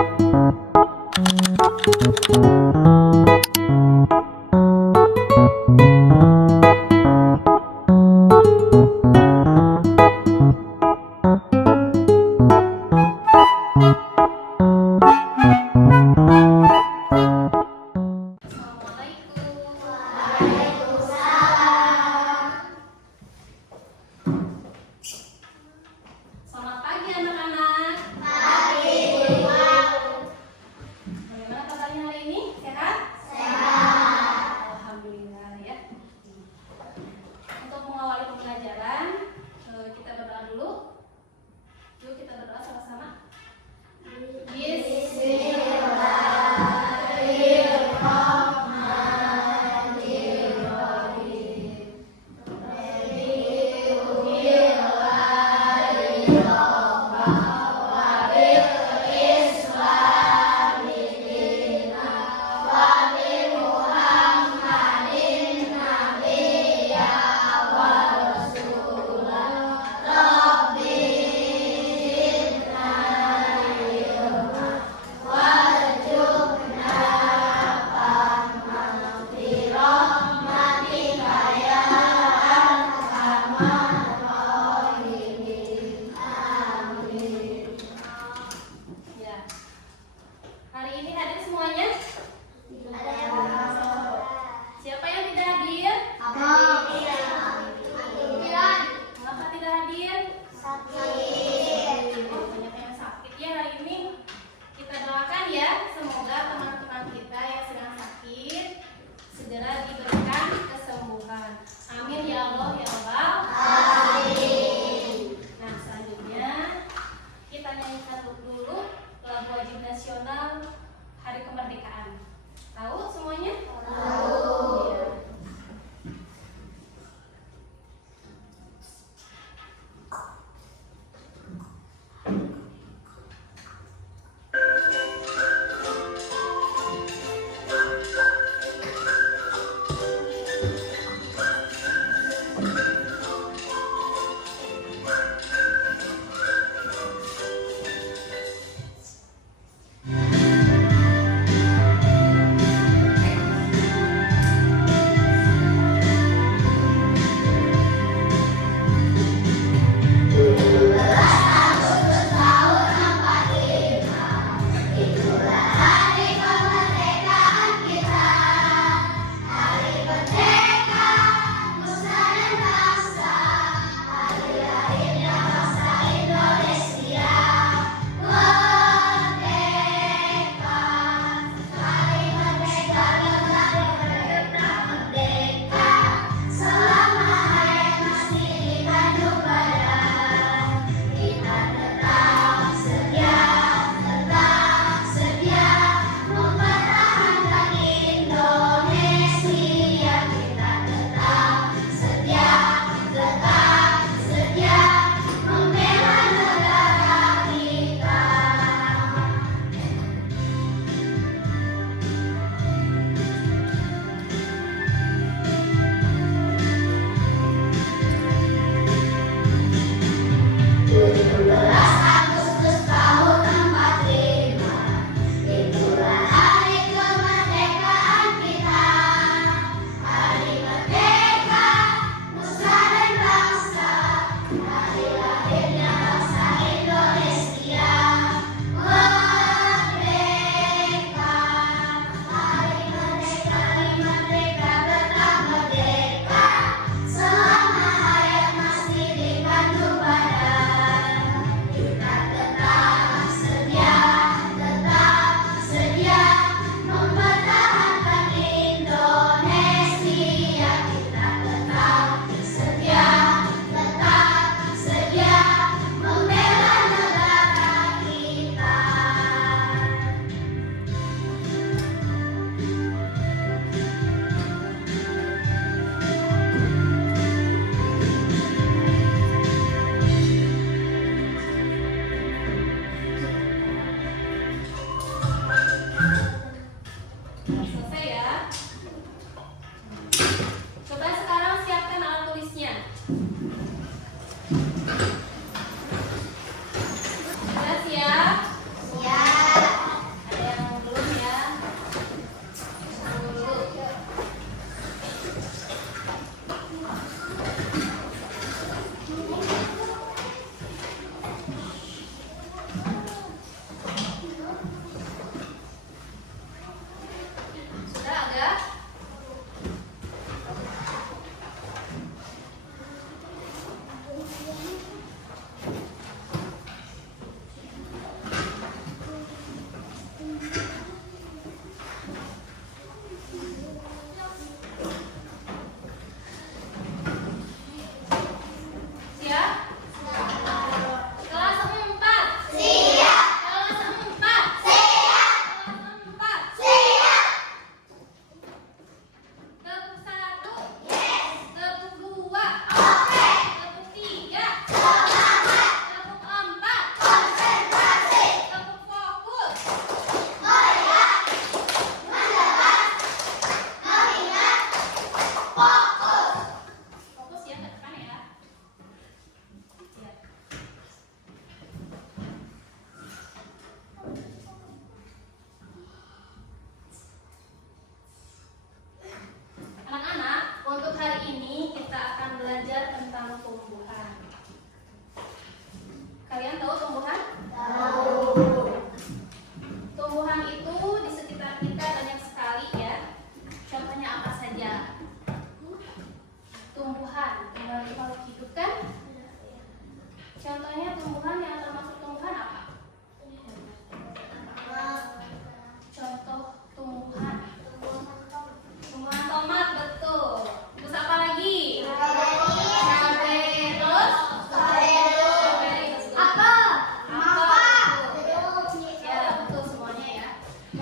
Selamat pagi anak-anak. Pagi. Bagaimana kabarnya hari ini?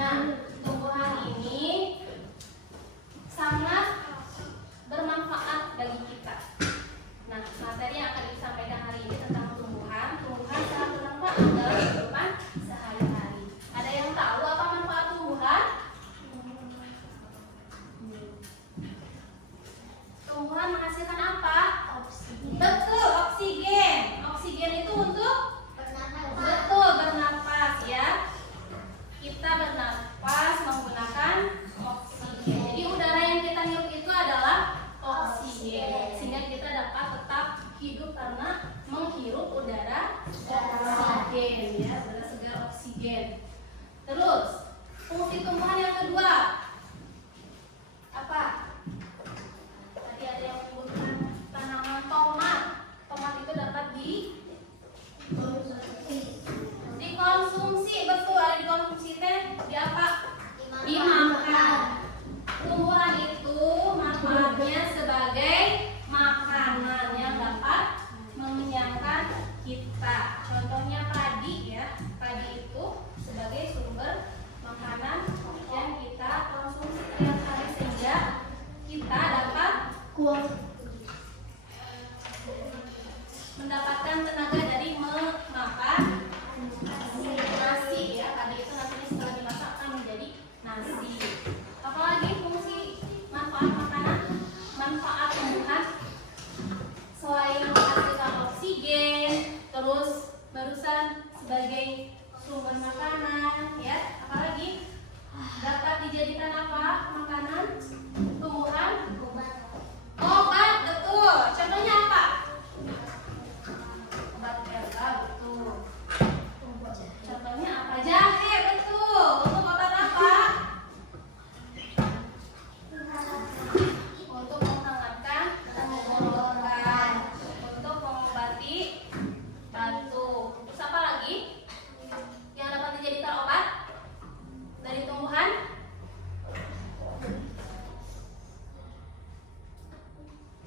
Nah, tumbuhan ini sangat bermanfaat bagi kita. Nah, materi yang akan disampaikan hari ini tentang tumbuhan. Tumbuhan sangat bermanfaat dalam kehidupan sehari-hari. Ada yang tahu apa manfaat tumbuhan? Tumbuhan menghasilkan apa? Oksigen. Betul, oksigen. Oksigen itu untuk bernapas ya. Kita bernapas menggunakan oksigen. Jadi udara yang kita hirup itu adalah oksigen. Sehingga kita dapat tetap hidup karena menghirup udara oksigen ya, udara segar oksigen. Terus, fungsi tumbuhan yang kedua apa? Tadi ada yang menyebutkan tanaman tomat. Tomat itu dapat dikonsumsi, betul, ada dikonsumsi teh di apa? Dimakan. Tumbuhan itu manfaatnya sebagai makanan yang dapat mengenyangkan kita. Contohnya padi ya. Padi itu sebagai sumber makanan yang kita konsumsi setiap hari sehingga kita dapat mendapatkan tenaga dari memakan nasi ya. Padi itu nantinya setelah dimasak akan menjadi nasi. Apalagi fungsi manfaat makanan, manfaat tumbuhan selain menghasilkan oksigen, terus barusan sebagai sumber makanan ya. Apalagi dapat dijadikan apa makanan tumbuhan? Obat, betul. Contohnya apa? Obat herbal, betul. Contohnya apa? Jahe, betul. Untuk obat apa? Untuk menghangatkan tenggorokan, untuk mengobati batuk. Terus apa lagi yang dapat dijadikan obat dari tumbuhan?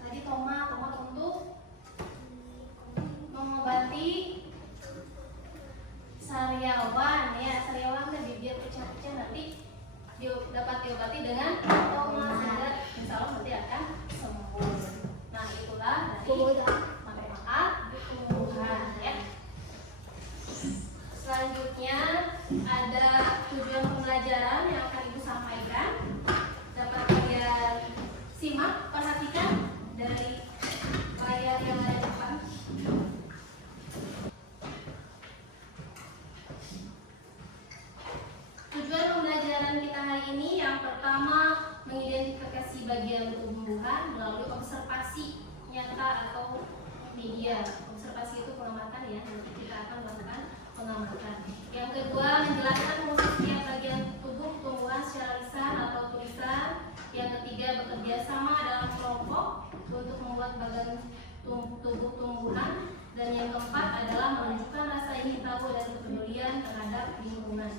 Tadi tomat untuk mengobati sariawan ya. Sariawan dan bibir pecah-pecah nanti dapat diobati dengan tomat sehingga insya Allah nanti akan sembuh. Nah, itulah dari manfaat tumbuhan ya. Selanjutnya ada tujuan pembelajaran yang akan Ibu sampaikan. Dapat kalian simak, perhatikan dari layar yang ada di depan. Tujuan pembelajaran kita hari ini yang pertama mengidentifikasi bagian tumbuhan melalui observasi nyata atau media. Observasi itu pengamatan ya, nanti kita akan melakukan pengamatan. Yang kedua menjelaskan fungsi setiap bagian tubuh tumbuhan secara lisan atau tulisan. Yang ketiga bekerja sama dalam kelompok untuk membuat bagian tubuh tumbuhan. Dan yang keempat adalah menunjukkan rasa ingin tahu dan kepedulian terhadap lingkungan.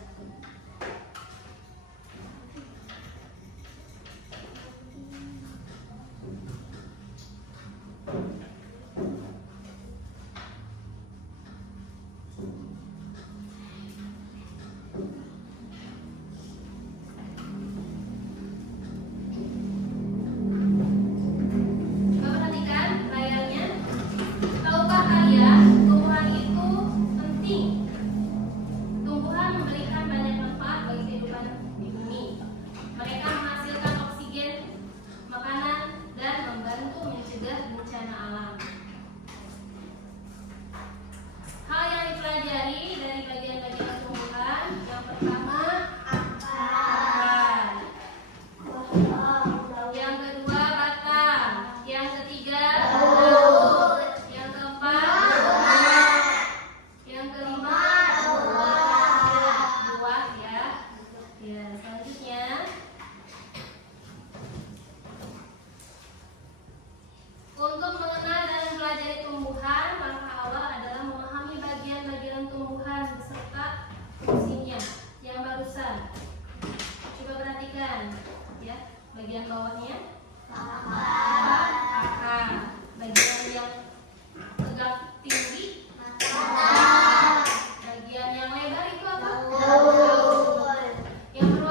bagian bawahnya akar, bagian yang tegak tinggi mata, bagian yang lebar itu apa? Daun. Yang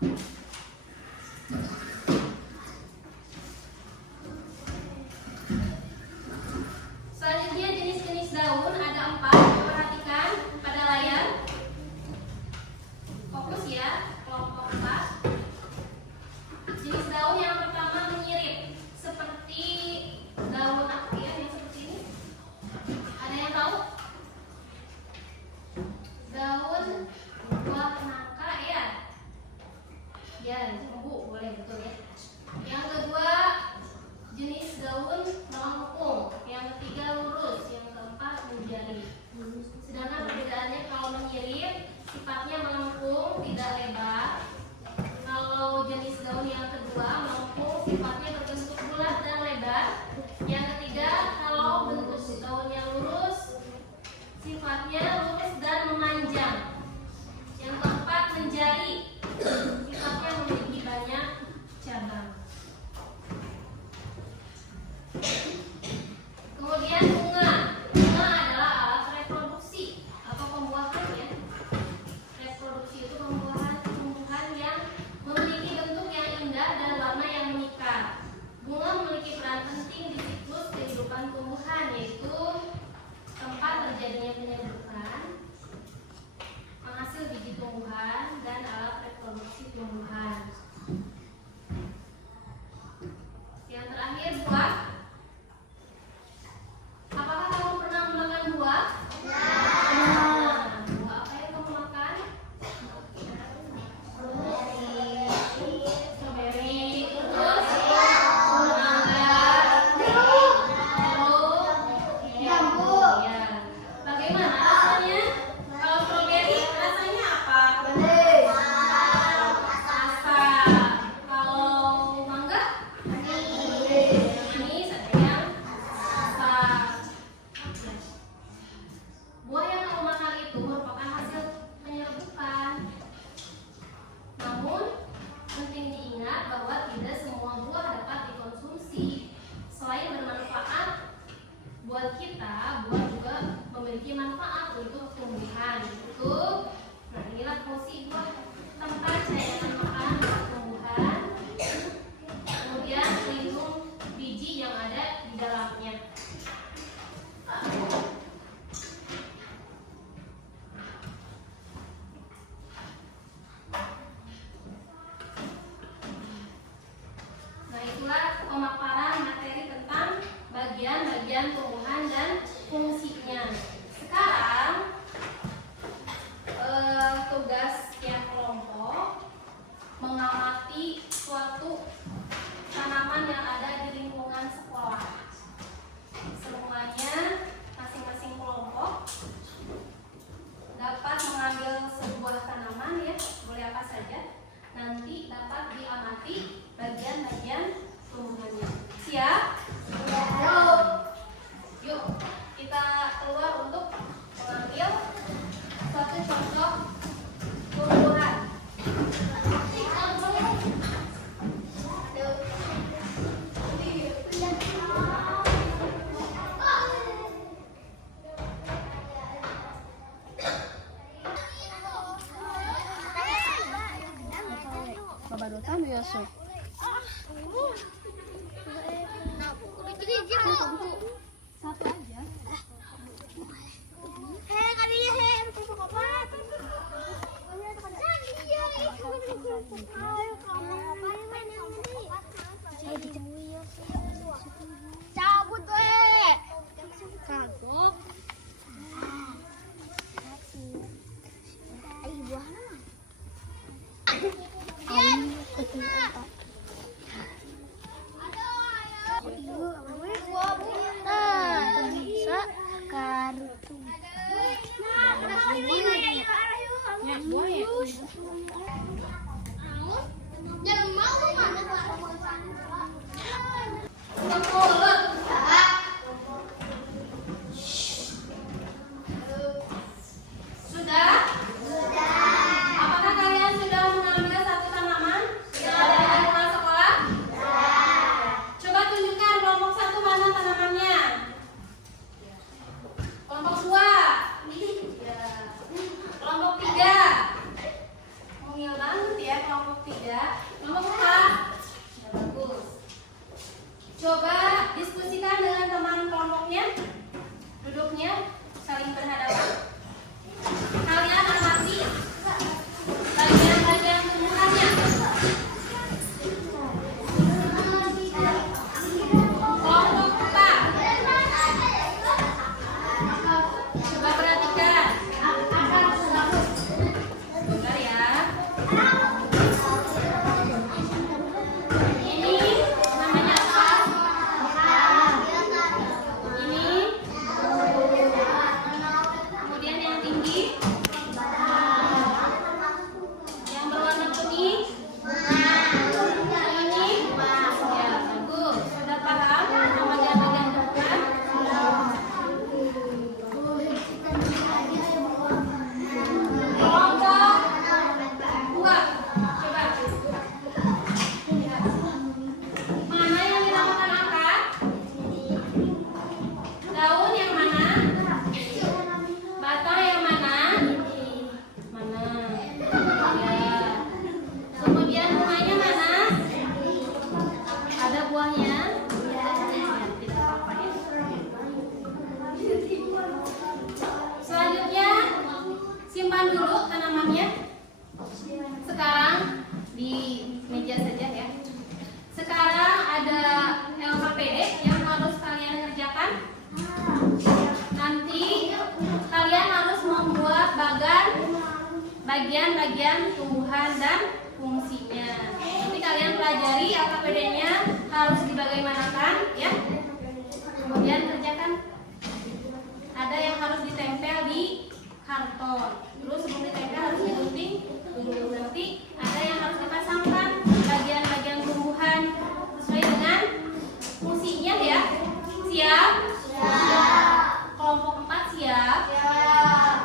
Selanjutnya jenis-jenis daun ada 4. Perhatikan pada layar. Fokus ya, kelompok 4. Jenis daun yang pertama menyirip, seperti daun apa ya yang seperti ini? Ada yang tahu? Daun buah nangka ya? Ya, jambu boleh, betul ya. Yang kedua jenis daun melengkung, yang ketiga lurus, yang keempat menjari. Sedangkan perbedaannya kalau menyirip sifatnya melengkung, tidak lebar. Kalau jenis daun yang kedua melengkung sifatnya berbentuk bulat dan lebar. Yang ketiga kalau bentuk daunnya lurus sifatnya lurus dan memanjang. Yang keempat menjari, sifatnya memiliki banyak cabang. Kemudian bunga. Bunga adalah alat reproduksi atau pembuahan ya. Reproduksi itu tumbuhan yang memiliki bentuk yang indah dan warna yang memikat. Bunga memiliki peran penting di siklus kehidupan tumbuhan, yaitu tempat terjadinya penyerbukan, penghasil biji tumbuhan, dan alat reproduksi tumbuhan. Yang terakhir buah. Apakah kamu pernah memakan buah? Nah, buah apa yang kamu makan? Strawberry, terus mangga, jambu. Ya. Bagaimana rasanya? Kalau strawberry rasanya apa? Asam. Kalau mangga? Manis, ada yang asam. Buah yang kamu makan itu merupakan hasil penyerbukan. Namun, penting diingat bahwa tidak semua buah dapat dikonsumsi. Selain bermanfaat buat kita, buah juga memiliki manfaat untuk tumbuhan. Nah inilah fungsi buah, tempat cadangan makanan untuk tumbuhan. Kemudian pelindung biji yang ada di dalamnya. Nah itulah pemaparan materi tentang bagian-bagian tumbuhan dan fungsinya. Sekarang tugas tiap kelompok mengamati suatu tanaman yang ada di lingkungan sekolah. Semuanya masing-masing kelompok dapat mengambil sebuah tanaman ya, boleh apa saja. Nanti dapat diamati bagian-bagian tumbuhannya. Siap? Yuk, kita keluar untuk mengambil suatu contoh tumbuhan. Babadotan biasa. Satu aja. Cabut weh. Kagok. Ay, buah naman. Bisa kartu. ya, kelompok 3. Kelompok 4. Ya, bagus. Coba diskusikan dengan teman kelompoknya. Duduknya saling berhadapan. Kalian amati bagian-bagian tumbuhannya. Kelompok 4. Coba perhatikan. Bentar ya. Ini namanya apa? Ini. Kemudian yang tinggi. Yang berwarna kuning. Ini. Ya, bagus. Sudah paham nama bagian-bagian tumbuhan? Kelompok 2. Coba. Mana yang dinamakan akar? Daun yang mana? Batang yang mana? Mana? Ya. Kemudian bunganya mana? Ada buahnya? Ya, tidak apa-apa ya. Selanjutnya simpan dulu tanamannya. Sekarang di meja saja ya. Sekarang ada LKPD yang harus kalian kerjakan. Nanti kalian harus membuat bagian-bagian tumbuhan dan fungsinya. Nanti kalian pelajari LKPD-nya harus dibagaimanakan ya. Kemudian kerjakan. Ada yang harus ditempel di karton. Terus sebelum ditempel harus digunting dulu. Nanti ada yang harus dipasangkan bagian-bagian tumbuhan sesuai dengan fungsinya ya. Siap? Siap. Kelompok 4 siap? Siap.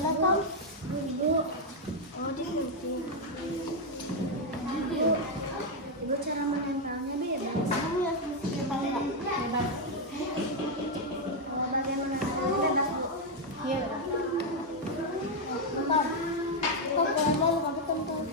datang. Ibu. Oh, dia nanti. Ibu cara menempelnya beda. Kamu ya paling hebat. Bagaimana caranya? Iya. Bentar. Kok boleh kamu tonton.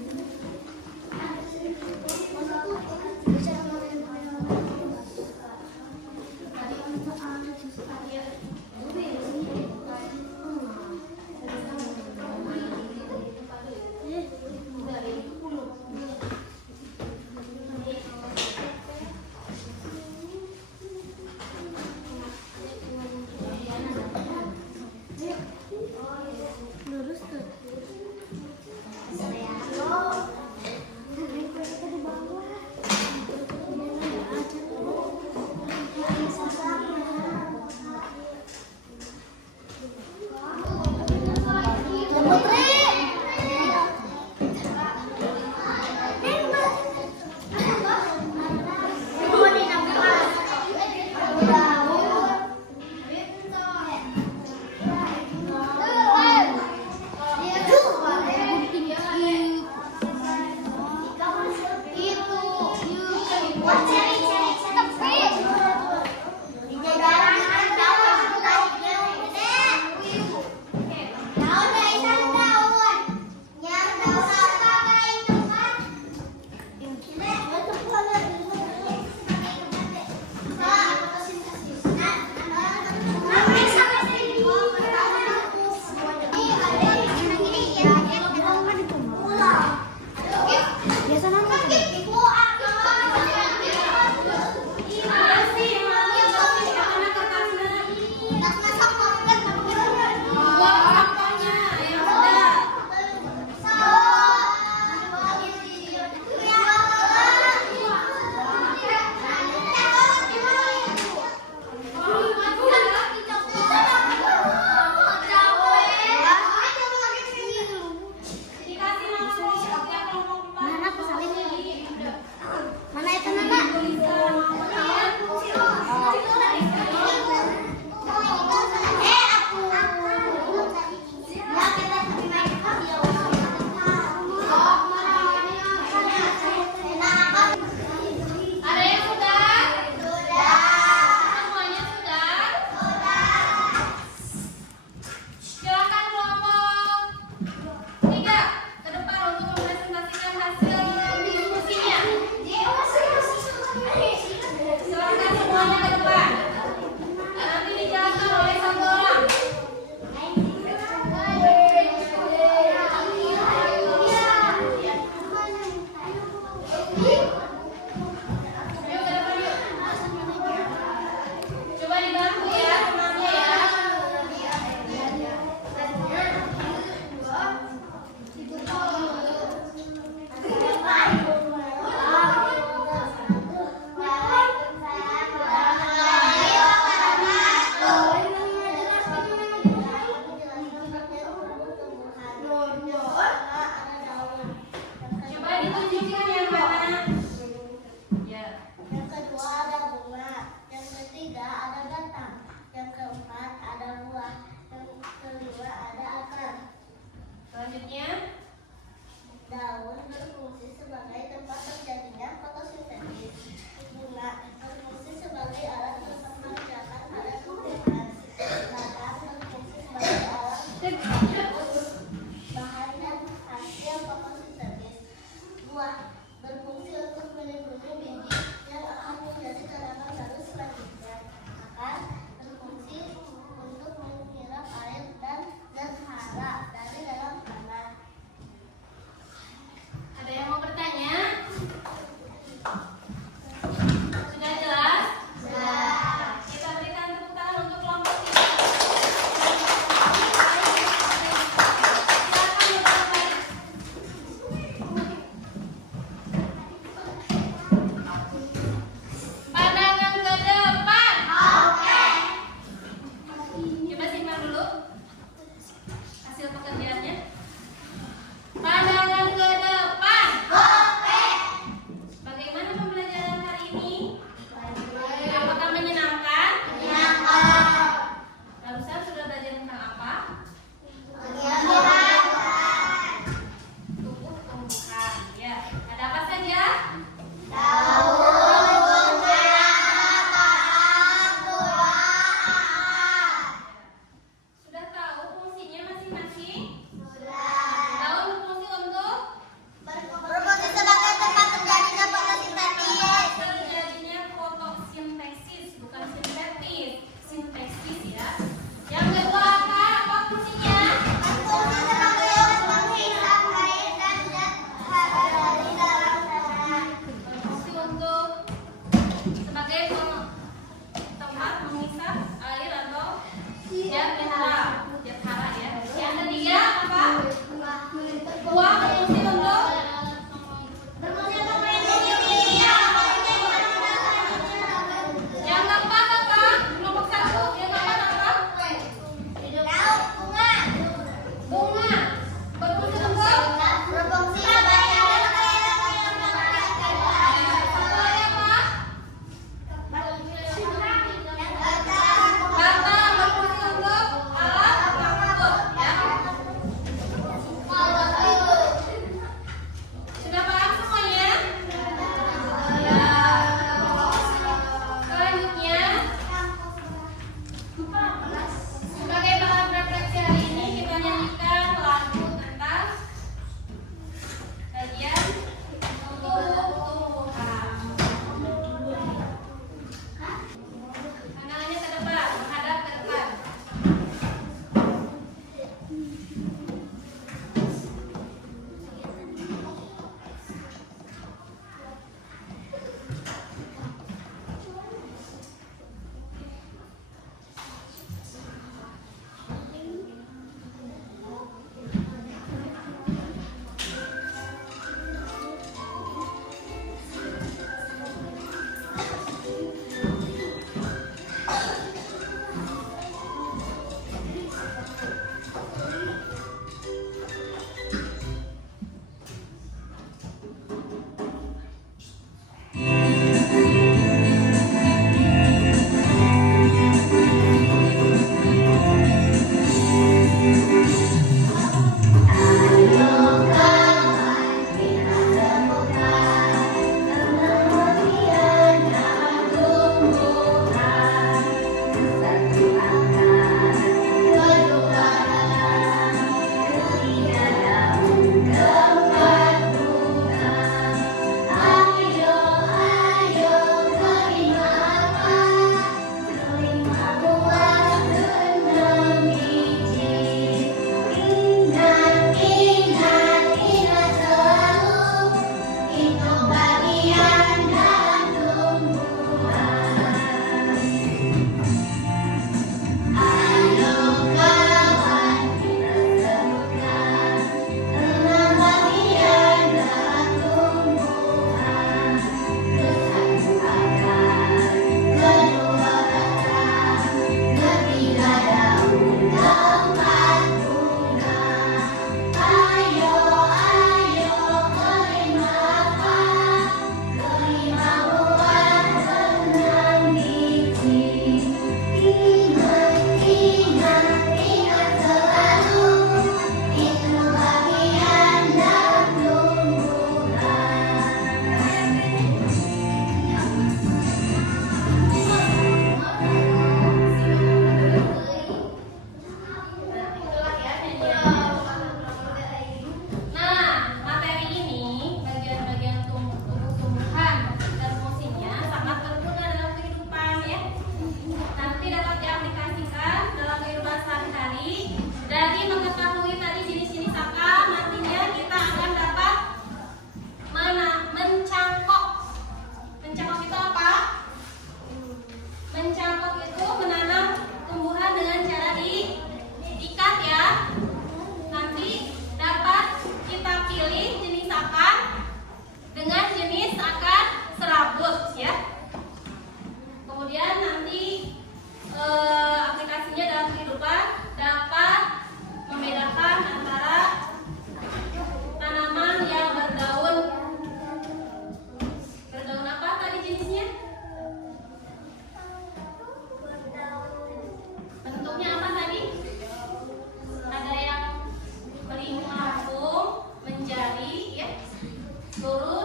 Disuruh